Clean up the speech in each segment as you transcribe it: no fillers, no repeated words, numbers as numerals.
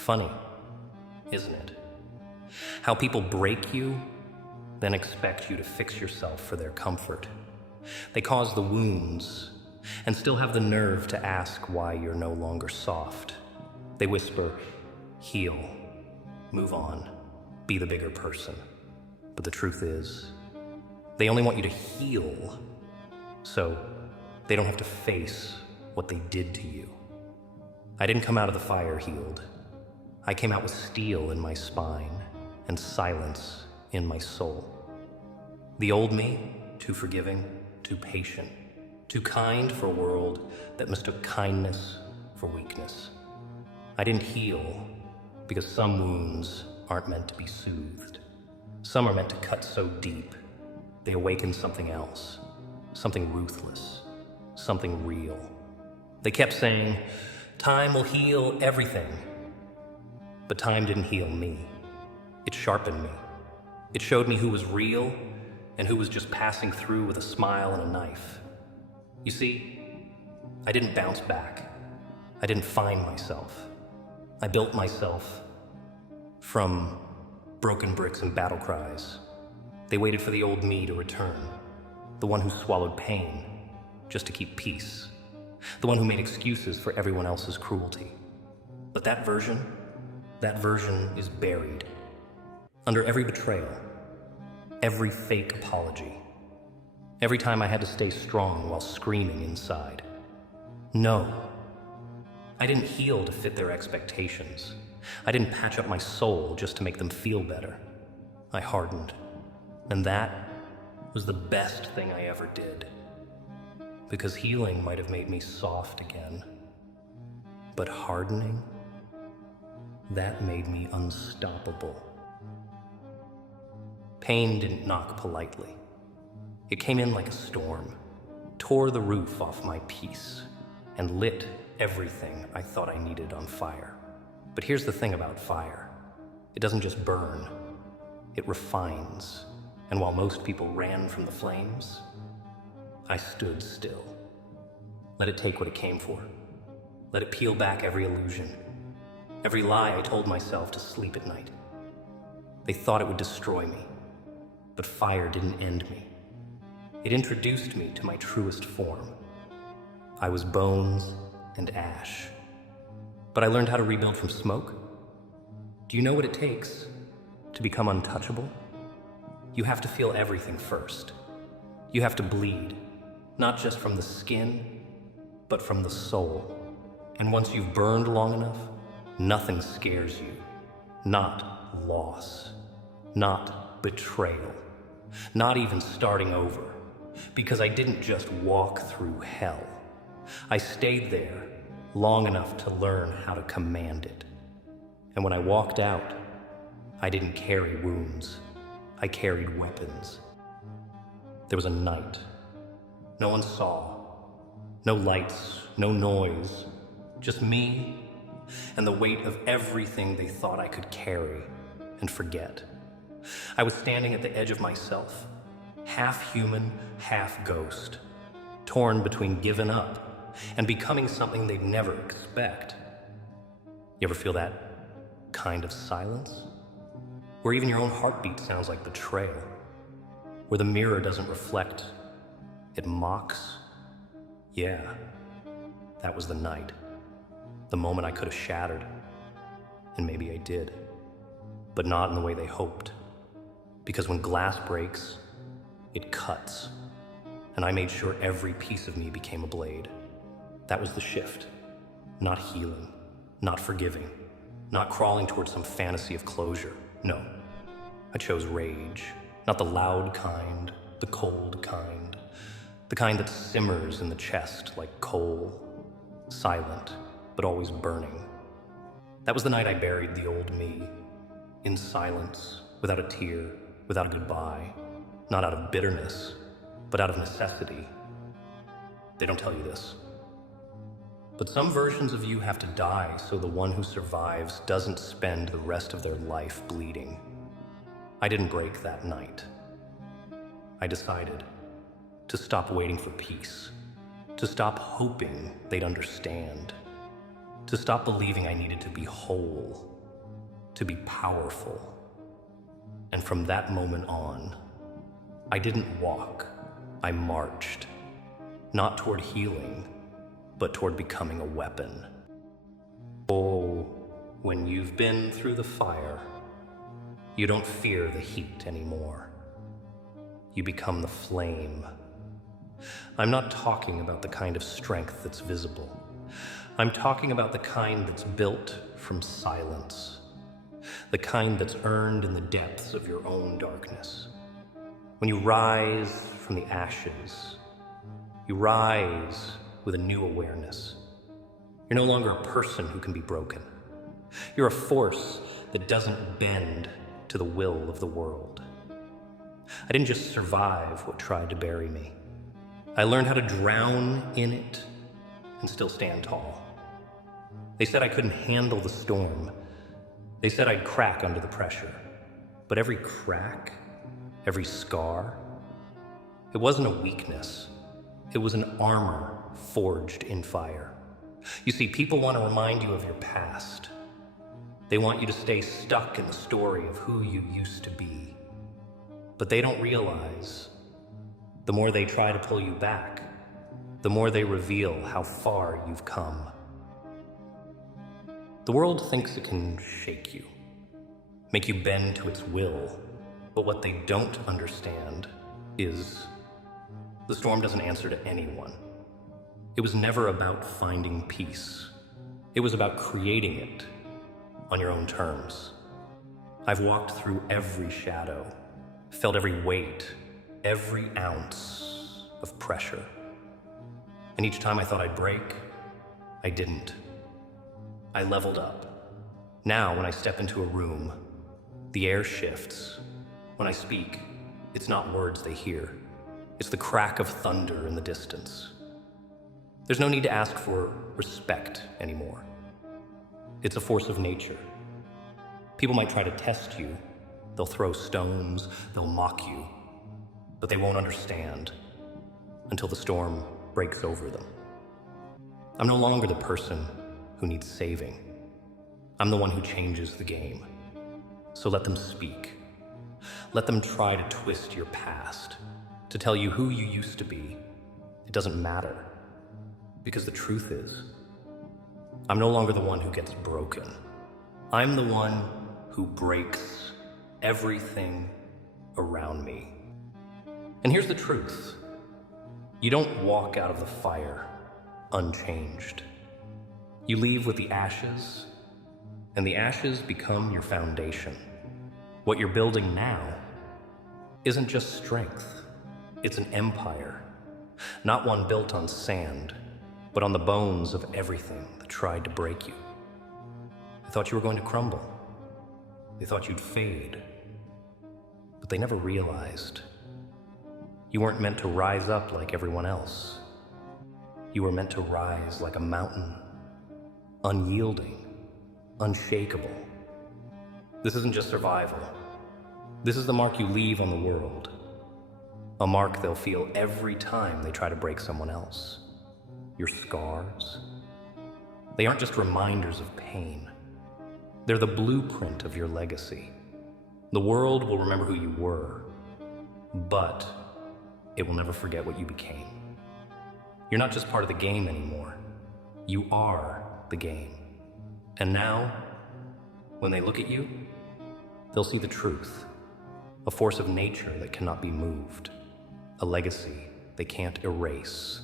Funny, isn't it? How people break you, then expect you to fix yourself for their comfort. They cause the wounds, and still have the nerve to ask why you're no longer soft. They whisper, heal, move on, be the bigger person. But the truth is, they only want you to heal, so they don't have to face what they did to you. I didn't come out of the fire healed. I came out with steel in my spine and silence in my soul. The old me, too forgiving, too patient, too kind for a world that mistook kindness for weakness. I didn't heal because some wounds aren't meant to be soothed. Some are meant to cut so deep, they awaken something else, something ruthless, something real. They kept saying, time will heal everything. But time didn't heal me. It sharpened me. It showed me who was real and who was just passing through with a smile and a knife. You see, I didn't bounce back. I didn't find myself. I built myself from broken bricks and battle cries. They waited for the old me to return, the one who swallowed pain just to keep peace, the one who made excuses for everyone else's cruelty. But that version is buried under every betrayal, every fake apology, every time I had to stay strong while screaming inside. No, I didn't heal to fit their expectations. I didn't patch up my soul just to make them feel better. I hardened, and that was the best thing I ever did. Because healing might have made me soft again, but hardening, that made me unstoppable. Pain didn't knock politely. It came in like a storm, tore the roof off my peace, and lit everything I thought I needed on fire. But here's the thing about fire. It doesn't just burn, it refines. And while most people ran from the flames, I stood still. Let it take what it came for. Let it peel back every illusion, every lie I told myself to sleep at night. They thought it would destroy me, but fire didn't end me. It introduced me to my truest form. I was bones and ash. But I learned how to rebuild from smoke. Do you know what it takes to become untouchable? You have to feel everything first. You have to bleed, not just from the skin, but from the soul. And once you've burned long enough, nothing scares you. Not loss, not betrayal, not even starting over. Because I didn't just walk through hell. I stayed there long enough to learn how to command it. And when I walked out, I didn't carry wounds. I carried weapons. There was a night. No one saw. No lights, no noise. Just me and the weight of everything they thought I could carry and forget. I was standing at the edge of myself, half human, half ghost, torn between giving up and becoming something they'd never expect. You ever feel that kind of silence? Where even your own heartbeat sounds like betrayal? Where the mirror doesn't reflect, it mocks? Yeah, that was the night. The moment I could have shattered. And maybe I did. But not in the way they hoped. Because when glass breaks, it cuts. And I made sure every piece of me became a blade. That was the shift. Not healing, not forgiving, not crawling towards some fantasy of closure. No, I chose rage. Not the loud kind, the cold kind. The kind that simmers in the chest like coal. Silent, but always burning. That was the night I buried the old me. In silence, without a tear, without a goodbye. Not out of bitterness, but out of necessity. They don't tell you this. But some versions of you have to die so the one who survives doesn't spend the rest of their life bleeding. I didn't break that night. I decided to stop waiting for peace, to stop hoping they'd understand. to stop believing I needed to be whole, to be powerful. And from that moment on, I didn't walk, I marched, not toward healing, but toward becoming a weapon. Oh, when you've been through the fire, you don't fear the heat anymore. You become the flame. I'm not talking about the kind of strength that's visible. I'm talking about the kind that's built from silence. The kind that's earned in the depths of your own darkness. When you rise from the ashes, you rise with a new awareness. You're no longer a person who can be broken. You're a force that doesn't bend to the will of the world. I didn't just survive what tried to bury me. I learned how to drown in it and still stand tall. They said I couldn't handle the storm. They said I'd crack under the pressure. But every crack, every scar, it wasn't a weakness. It was an armor forged in fire. You see, people want to remind you of your past. They want you to stay stuck in the story of who you used to be. But they don't realize, the more they try to pull you back, the more they reveal how far you've come. The world thinks it can shake you, make you bend to its will, but what they don't understand is the storm doesn't answer to anyone. It was never about finding peace. It was about creating it on your own terms. I've walked through every shadow, felt every weight, every ounce of pressure. And each time I thought I'd break, I didn't. I leveled up. Now, when I step into a room, the air shifts. When I speak, it's not words they hear. It's the crack of thunder in the distance. There's no need to ask for respect anymore. It's a force of nature. People might try to test you. They'll throw stones, they'll mock you, but they won't understand until the storm breaks over them. I'm no longer the person who needs saving. I'm the one who changes the game. So let them speak. Let them try to twist your past, to tell you who you used to be. It doesn't matter, because the truth is, I'm no longer the one who gets broken. I'm the one who breaks everything around me. And here's the truth. You don't walk out of the fire unchanged. You leave with the ashes, and the ashes become your foundation. What you're building now isn't just strength. It's an empire, not one built on sand, but on the bones of everything that tried to break you. They thought you were going to crumble. They thought you'd fade. But they never realized you weren't meant to rise up like everyone else. You were meant to rise like a mountain, unyielding, unshakable. This isn't just survival. This is the mark you leave on the world. A mark they'll feel every time they try to break someone else. Your scars, they aren't just reminders of pain. They're the blueprint of your legacy. The world will remember who you were, but it will never forget what you became. You're not just part of the game anymore. You are the game. And now, when they look at you, they'll see the truth. A force of nature that cannot be moved. A legacy they can't erase.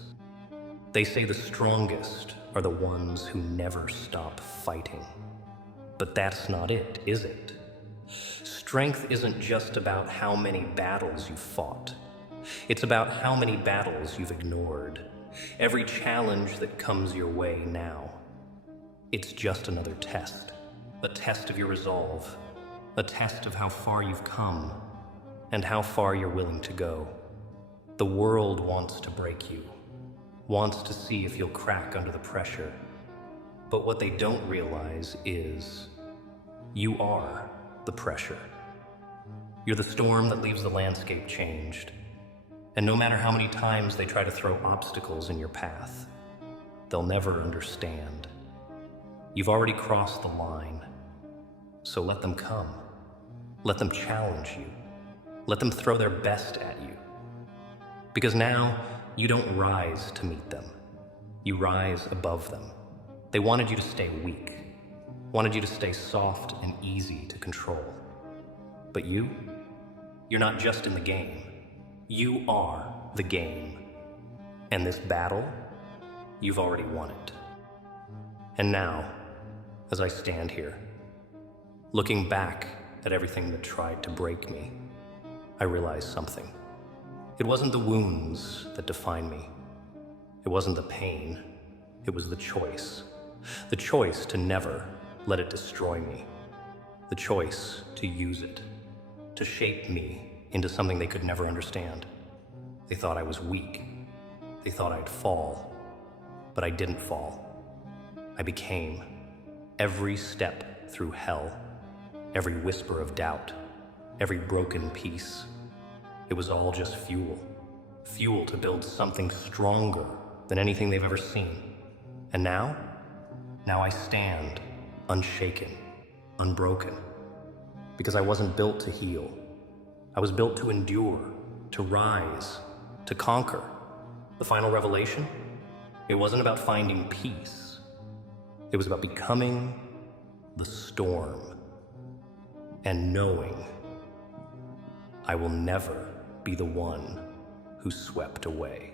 They say the strongest are the ones who never stop fighting. But that's not it, is it? Strength isn't just about how many battles you fought. It's about how many battles you've ignored. Every challenge that comes your way now. It's just another test. A test of your resolve. A test of how far you've come and how far you're willing to go. The world wants to break you. Wants to see if you'll crack under the pressure. But what they don't realize is you are the pressure. You're the storm that leaves the landscape changed. And no matter how many times they try to throw obstacles in your path, they'll never understand. You've already crossed the line. So let them come. Let them challenge you. Let them throw their best at you. Because now, you don't rise to meet them. You rise above them. They wanted you to stay weak, wanted you to stay soft and easy to control. But you're not just in the game. You are the game. And this battle, you've already won it. And now, as I stand here, looking back at everything that tried to break me, I realize something. It wasn't the wounds that defined me. It wasn't the pain. It was the choice. The choice to never let it destroy me. The choice to use it, to shape me into something they could never understand. They thought I was weak. They thought I'd fall. But I didn't fall. I became. Every step through hell, every whisper of doubt, every broken piece, it was all just fuel. Fuel to build something stronger than anything they've ever seen. And now I stand unshaken, unbroken, because I wasn't built to heal. I was built to endure, to rise, to conquer. The final revelation? It wasn't about finding peace. It was about becoming the storm and knowing I will never be the one who swept away.